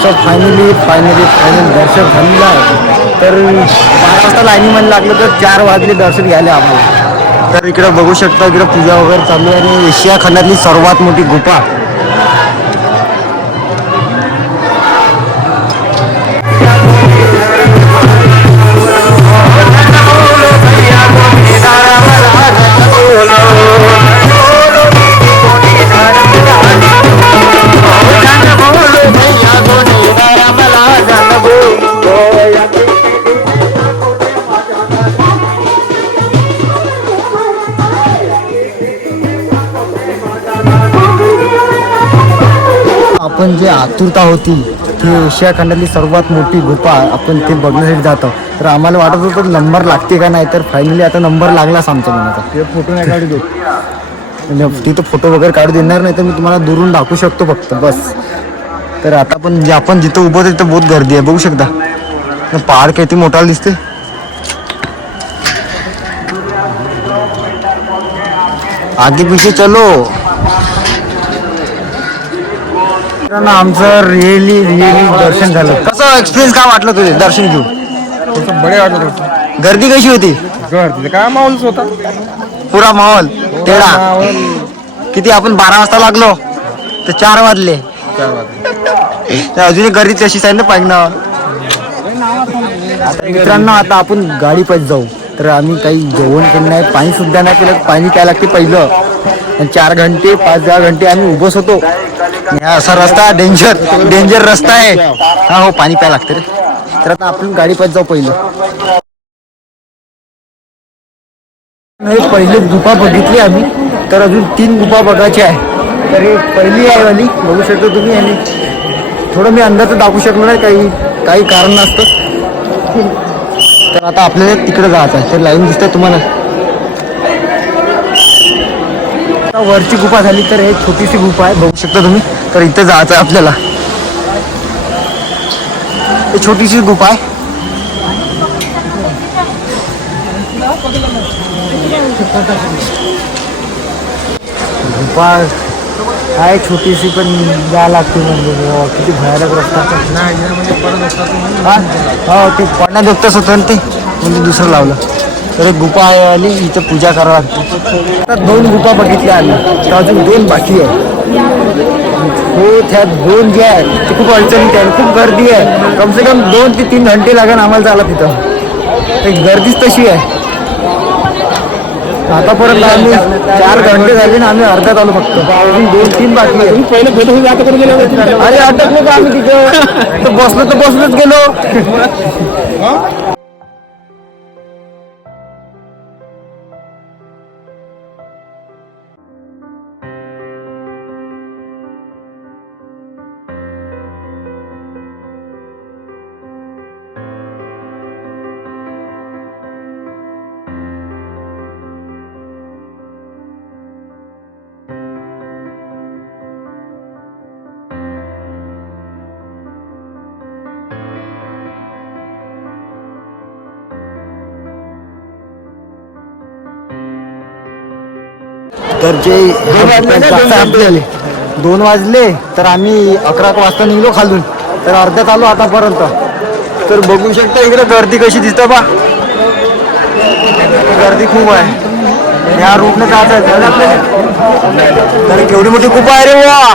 आमचं finally finally final दर्शन झालेलं आहे. तर बारा वाजता लाईनीमध्ये लागलं तर चार वाजले दर्शन घ्यायला आम्हाला. तर इकडे बघू शकता इकडे पूजा वगैरे चालू आहे आणि एशिया खंडातली सर्वात मोठी गुफा. जे आतुरता होती ती एशिया खंडातली सर्वात मोठी गुफा आपण ते बघण्यासाठी जातो. तर आम्हाला वाटत होतं नंबर लागते का नाही तर फायनली आता नंबर लागलाच आमच्या मनाचा. ते फोटो नाही काढू देत. तिथं फोटो वगैरे काढू देणार नाही तर मी तुम्हाला दुरून दाखवू शकतो फक्त बस. तर आता पण जे आपण जिथं उभं तिथं बहुत गर्दी आहे बघू शकता. न पहाड किती मोठा दिसते आगे पीछे चलो. मित्रांनो, आमचं रिअली रिअली दर्शन झालं. कसं एक्सपिरियन्स काय वाटलं तुझे दर्शन घेऊन? थोडंसं बळे वाटत होतं. गर्दी कशी होती? घर तिथे काय माहोलच होता. पुरा माहोल तेडा किती आपण बारा वाजता लागलो? तर चार वाजले. तर अजूनही गर्दी तशीच आहे ना पाहिजे मित्रांनो आता आपण गाडी पाहिजे जाऊ. तर आम्ही काही जेवण केलं नाही पाणी सुद्धा नाही केलं. पाणी काय लागते पहिलं. आणि चार घंटे पाच दहा घंटे आम्ही उभंच होतो. हा असा रस्ता डेंजर डेंजर रस्ता आहे. हा हो पाणी प्यायला लागते रे. तर आता आपण गाडी पाहिजे जाऊ पहिलं. नाही पहिली गुफा बघितली आम्ही. तर अजून तीन गुफा बघायची आहे. तर हे पहिली आहे वाली. बघू शकतो तुम्ही. आणि थोडं मी अंदाज दाखवू शकलो नाही. काही काही कारण नसतं. तर आता आपल्याला तिकडे जायचं आहे. तर लाईन दिसतंय तुम्हाला. आता वरची गुफा झाली तर हे छोटीशी गुफा आहे. बघू शकता तुम्ही. तर इथे जायचं आहे आपल्याला. छोटीशी गुफा आहे. गुफा आहे छोटीशी पण द्या लागते म्हणजे. किती भयानक रस्ता हा? हो ते पडण्यात दुखतच होतं ना ते. म्हणजे दुसरं लावलं. तर एक गुफा आहे आली इथं पूजा करावं लागते. आता दोन गुफा बघितल्या आम्ही. तर अजून दोन बाकी आहे. हो त्या दोन जे आहेत ते खूप अडचणीत आहे खूप गर्दी आहे. कम से कम दोन ते तीन घंटे लागेल आम्हाला जायला तिथं. ते गर्दीच तशी आहे. आतापर्यंत आम्ही चार घंटे झाले ना आम्ही अर्ध्यात आलो फक्त. अजून दोन तीन बाकी अरे अटकलो का आम्ही तिथं? बसलो तर बसलोच गेलो. तर जे आपल्याला. दोन वाजले तर आम्ही अकरा वाजता निघलो खालून. तर अर्ध्यात आलो आतापर्यंत. तर बघू शकता इकडे गर्दी कशी दिसतं बा. गर्दी खूप आहे. या रूटने जात आहे तर. केवढी मोठी खूप आहे रे वा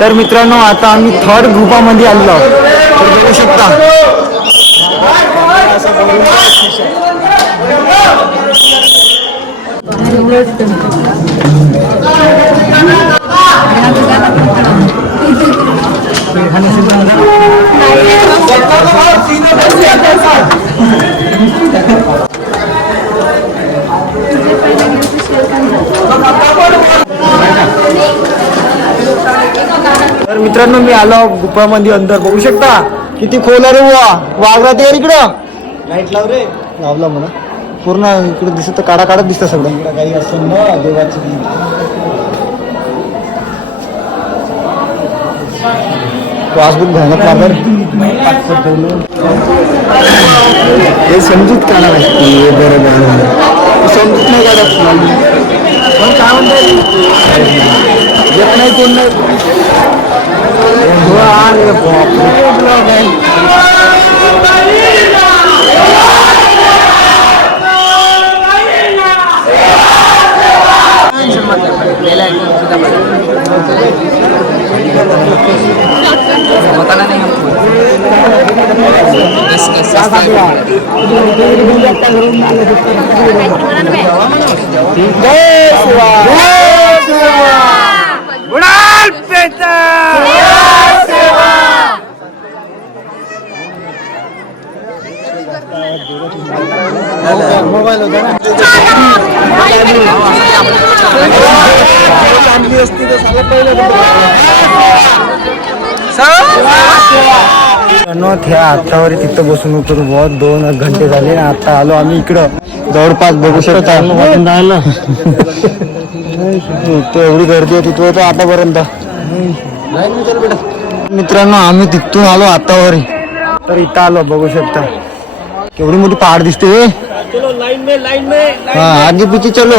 तर मित्रांनो आता आम्ही थर्ड ग्रुपामध्ये आलेलो आहोत. तर बघू शकता. तर मित्रांनो मी आलो गुफामध्ये अंदर. बघू शकता किती खोल रे वा. वाघरा ते इकडं. लाइट लाव रे. लावला म्हणा. पूर्ण इकडे दिसत काढा काढत दिसतं सगळं. इकडं काही असं ना देवाची वासबूत भयानक लागणार हे। समजूत काढा हे। बरं बरं समजूत नाही काढत पण काय म्हणताय येत नाही कोण नाही अरे बापरे. जय शिवा जय शिवा मोबाईल होता नोत ह्या हातावर तिथं बसून उतरू बहुत दोन घंटे झाले ना आता आलो आम्ही इकडं. जवळपास बघू शकता. इथं एवढी गर्दी होती तिथं होतो आतापर्यंत. मित्रांनो आम्ही तिथून आलो आतावर. तर इथं आलो बघू शकता. केवढी मोठी पहाड दिसते हे. हा आगे पिछे चलो.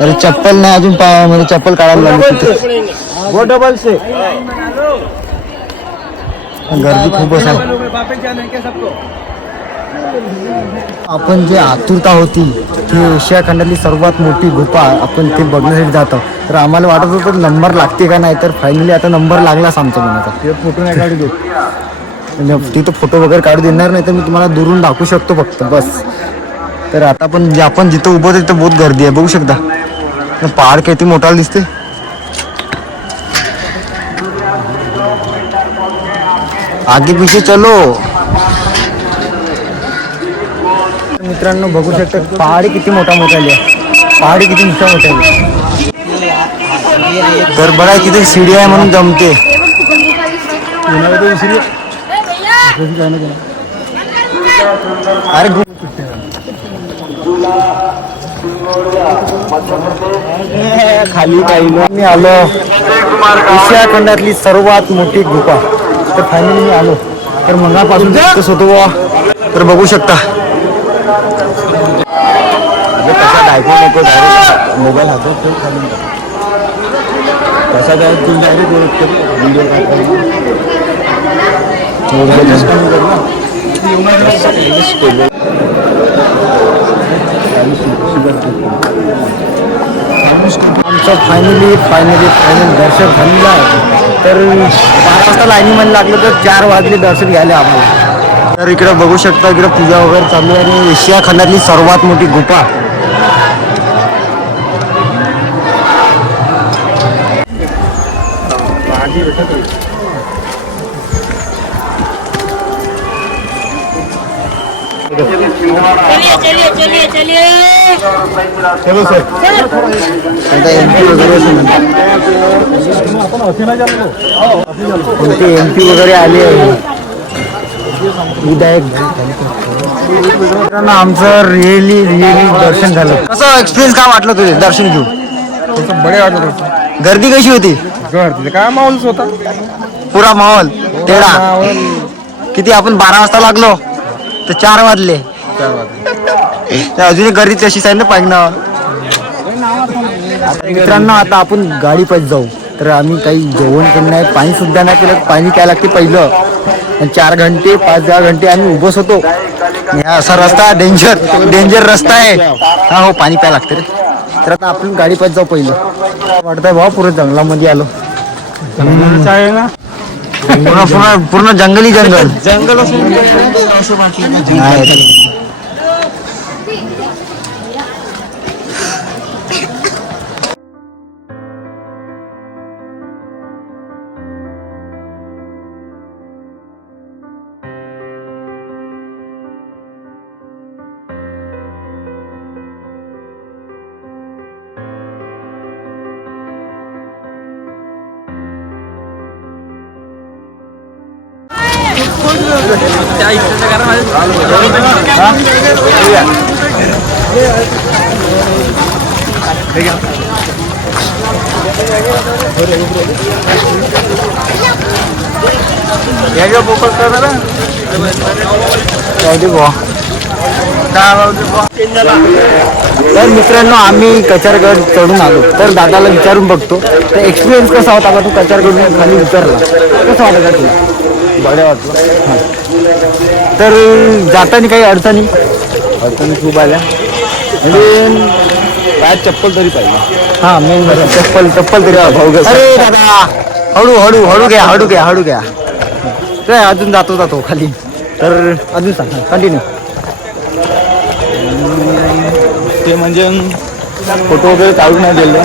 अरे चप्पल नाही अजून पा म्हणजे चप्पल काढायला लागली डबल से गर्दी खूपच आहे आपण जे आतुरता होती ती एशिया खंडातली सर्वात मोठी गुफा आपण ते बघण्यासाठी जातो. तर आम्हाला वाटत होतं नंबर लागते का नाही तर फायनली आता नंबर लागलाच आमच्या मनाचा. ते फोटो नाही काढू देत. तिथं फोटो वगैरे काढू देणार नाही तर मी तुम्हाला दुरून दाखवू शकतो फक्त बस. तर आता पण जे आपण जिथं उभं तिथं बहुत गर्दी आहे बघू शकता. पहाड किती मोठा दिसते आगे पीछे चलो। मित्रांनो बघू शकता पहाडी किती मोठा मोठा आहे. पहाडी किती मोठा मोठा तर बघा किती शिडी आहे म्हणून जमते. अरे खाली काही मी आलो. एशिया खंडातली सर्वात मोठी गुफा. तर फायनली मी आलो. तर मगापासून तिथंच होतो बुवा. तर बघू शकता. कसा डायफोन नको डायरेक्ट मोबाईल हातात ठेव खाली. कसा काय तू डायरेक्ट व्हिडिओ आमचं फायनली फायनली फायनल दर्शन झालेलं आहे. तर बारा वाजता लाईनीमध्ये लागलं तर चार वाजले दर्शन घ्यायला आम्हाला. तर इकडे बघू शकता इकडे पूजा वगैरे चालू आहे आणि एशिया खंडातली सर्वात मोठी गुफा. चलिए सर आता एमपी वगैरे आले विधायक. आमचं रिअली रिअली दर्शन झालं. कसं एक्सपिरियन्स काय वाटलं तुझे दर्शन घेऊन? वाटत होतं गर्दी कशी होती? गर्दी काय माहोलच होता. पुरा माहोल तेडा माहोल. किती आपण बारा वाजता लागलो? तर चार वाजले. तर अजूनही गर्दी तशीच आहे ना पाहिजे ना मित्रांनो आता आपण गाडी पाहिजे जाऊ. तर आम्ही काही जेवण केलं नाही पाणी सुद्धा नाही पिलं पाणी काय लागते पहिलं. चार घंटे पाच दहा घंटे आम्ही उभंच होतो. हा असा रस्ता डेंजर डेंजर रस्ता आहे. हा हो पाणी प्यायला लागते रे. तर आता आपण गाडी पाहिजे जाऊ पहिलं. वाटतंय भाऊ पूर्ण जंगलामध्ये आलो. पूर्ण पूर्ण पूर्ण जंगली जंगल. जंगल जाऊ दे बुवा. तर मित्रांनो आम्ही कचारगड चढून आलो. तर दादाला विचारून बघतो. तर एक्सपिरियन्स कसा होता का तू कचारगडून खाली उतरला? कसं वाटत तुला? वाटलं. तर जाताना काही अडचणी? अडचणी खूप आल्या. म्हणजे काय चप्पल तरी पाहिजे. हा मेन चप्पल चप्पल तरी भाऊ अरे दादा हळू हळू हळू घ्या हळू घ्या हळू घ्या. काय अजून जातो जातो खाली. तर अजून सांग कंटिन्यू ते म्हणजे फोटो वगैरे काढून नाही दिले.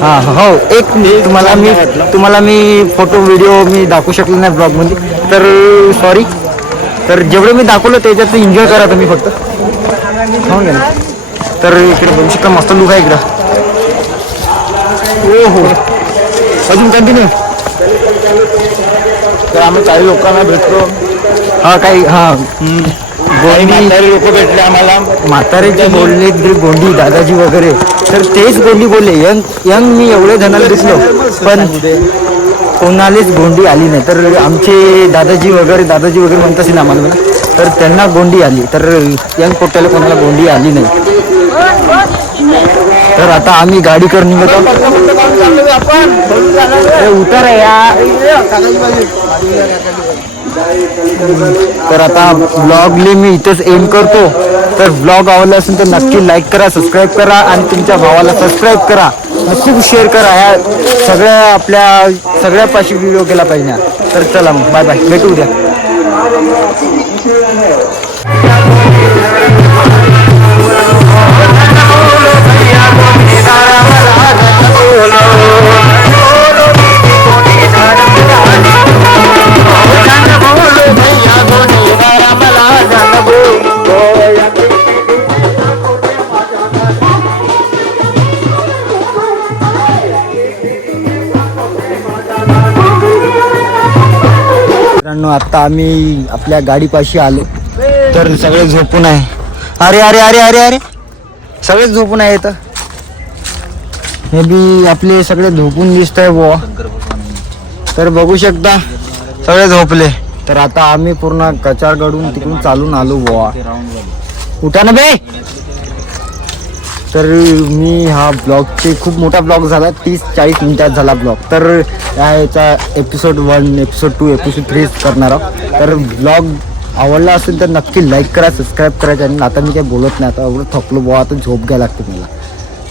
हा हो एक मी तुम्हाला मी तुम्हाला मी फोटो व्हिडिओ मी दाखवू शकलो नाही ब्लॉगमध्ये तर सॉरी तर जेवढं मी दाखवलं त्याच्यात एन्जॉय करा तुम्ही फक्त. हो ना. तर इकडे बघू शकता मस्त लुक आहे इकडं. हो हो अजून कंटिन्यू तर आम्ही काही लोकांना भेटलो. हा काही हा. गोंडी लोक भेटले आम्हाला. म्हातारे जे बोलले गोंडी दादाजी वगैरे. तर तेच गोंडी बोलले. यंग यंग मी एवढे जणांना दिसलो. पण कोणालाच गोंडी आली नाही. तर आमचे दादाजी वगैरे दादाजी वगैरे म्हणत असेल आम्हाला. मला तर त्यांना गोंडी आली. तर यंग पोट्याला कोणाला गोंडी आली नाही. तर आता आम्ही गाडी कर निघत. उतर या. तर आता ब्लॉगले मी इथेच एम करतो. तर ब्लॉग आवडला असेल तर नक्की लाईक करा सबस्क्राईब करा आणि तुमच्या भावाला सबस्क्राईब करा. खूप शेअर करा ह्या सगळ्या आपल्या सगळ्यापाशी व्हिडिओ केला पाहिजे. तर चला मग बाय बाय भेटू उद्या. मित्रांनो आता आम्ही आपल्या गाडीपाशी आलो. तर सगळे झोपून आहे. अरे अरे अरे अरे अरे. सगळेच झोपून आहे तर हे बी आपले सगळे झोपून दिसत आहे बुवा. तर बघू शकता सगळे झोपले. तर आता आम्ही पूर्ण कचारगडून तिकडून चालून आलो बुवा. उठा ना बे. तर मी हा ब्लॉगचे खूप मोठा ब्लॉग झाला तीस चाळीस मिनिटात झाला ब्लॉग तर याचा episode one episode two episode three करणार आहोत. तर ब्लॉग आवडला असेल तर नक्की लाईक करा सबस्क्राईब करायचं आणि आता मी काही बोलत नाही आता एवढं थकलो बुवा आता झोप घ्यायला लागते मला.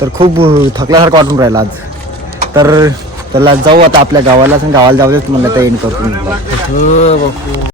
तर खूप थकल्यासारखं वाटून राहिलं आज. तर त्याला जाऊ आता आपल्या गावाला गावाला जाऊ देत म्हणलं तर एंड करतो